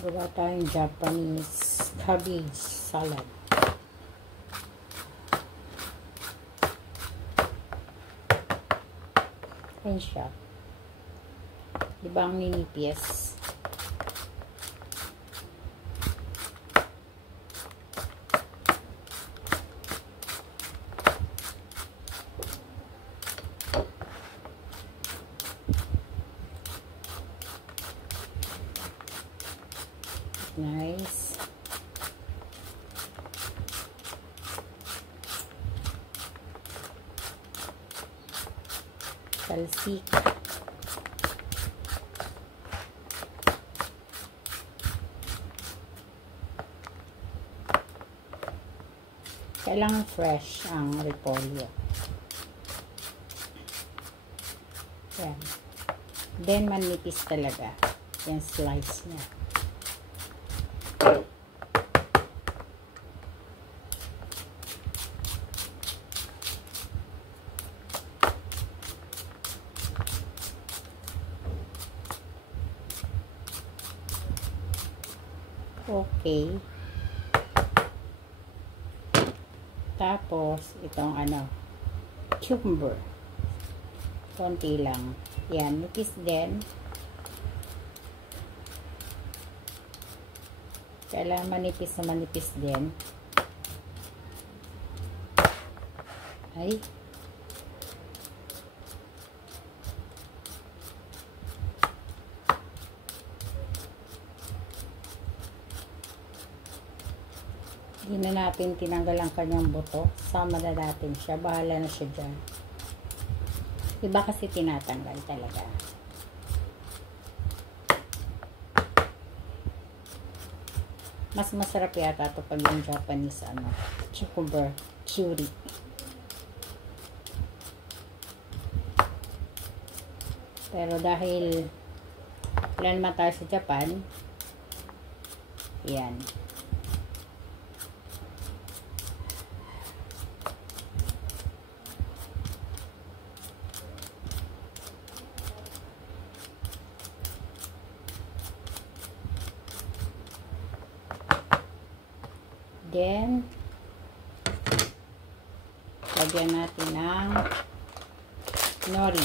Gawa tayong Japanese cabbage salad. Ayan siya. Diba ang ninipis? Nice. Talsik. Kailangan fresh ang repolyo. Yan. Then manipis talaga. Yan slice niya. Okay. Tapos, itong cucumber. Konti lang. Yan, nipis din. Kailangan manipis na manipis din. Ay. Hindi na natin tinanggal ang kanyang buto. Sama na natin siya. Bahala na siya dyan. Iba kasi tinatanggal talaga. Mas masarap yata ito pag yung Japanese cucumber curry. Pero dahil wala naman tayo sa Japan, yan. Then, lagyan natin ng nori.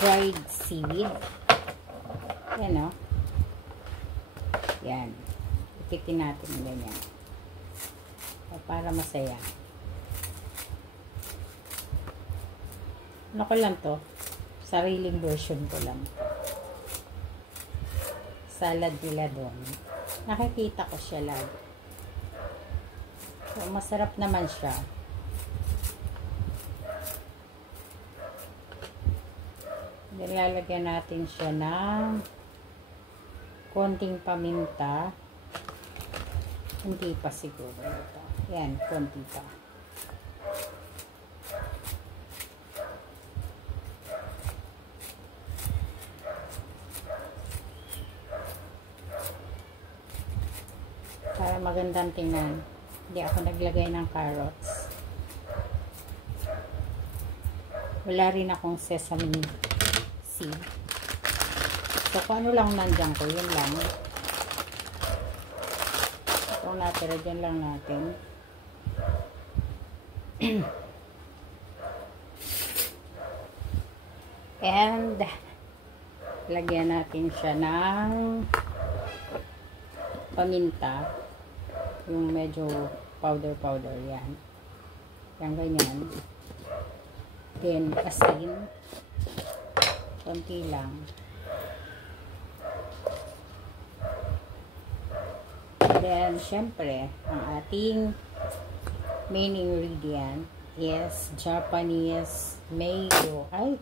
Dried seaweed. Yan o. Yan. Ipitin natin ganyan. Para masaya. Ano ko lang to? Sariling version ko lang. Salad nila doon. Nakikita ko siya lagi. So, masarap naman siya. Nilalagyan natin siya ng konting paminta. Hindi pa siguro ito. Yan, konti pa. Para magandang tingnan. Hindi ako naglagay ng carrots. Wala rin akong sesame seed. So, kung ano lang nandyan ko, yun lang. Itong natira dyan lang natin. And, lagyan natin siya ng paminta. Yung medyo powder yan. Yan ganyan. Then asin. Konti lang. Then syempre, ang ating main ingredient is Japanese mayo. Ay!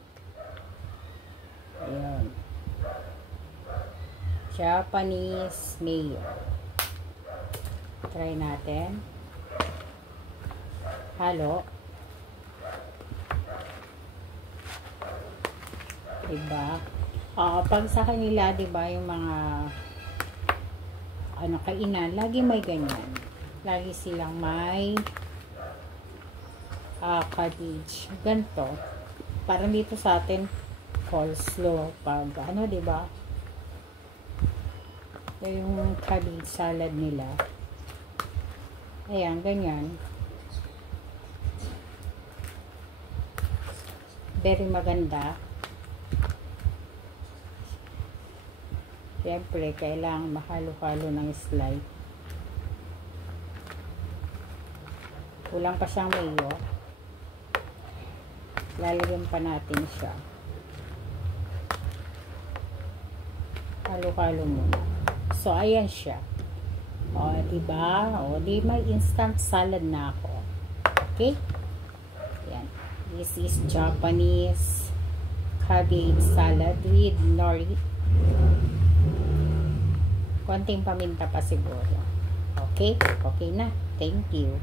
Ayan. Japanese mayo. Try natin. Halo. Diba? Pag sa kanila, diba, yung mga kainan, lagi may ganyan. Lagi silang may cabbage. Ganto. Parang dito sa atin, coleslaw. Pag, diba? yung cabbage salad nila. Ayan, ganyan. Very maganda. Siyempre, kailangan mahalo-halo ng slide. Kulang pa siyang mayo. Lalagyan pa natin siya. Halo-halo muna. So, ayan siya. O, diba? O, di may instant salad na ako. Okay? Ayan. This is Japanese cabbage salad with nori. Konting paminta pa siguro. Okay? Okay na. Thank you.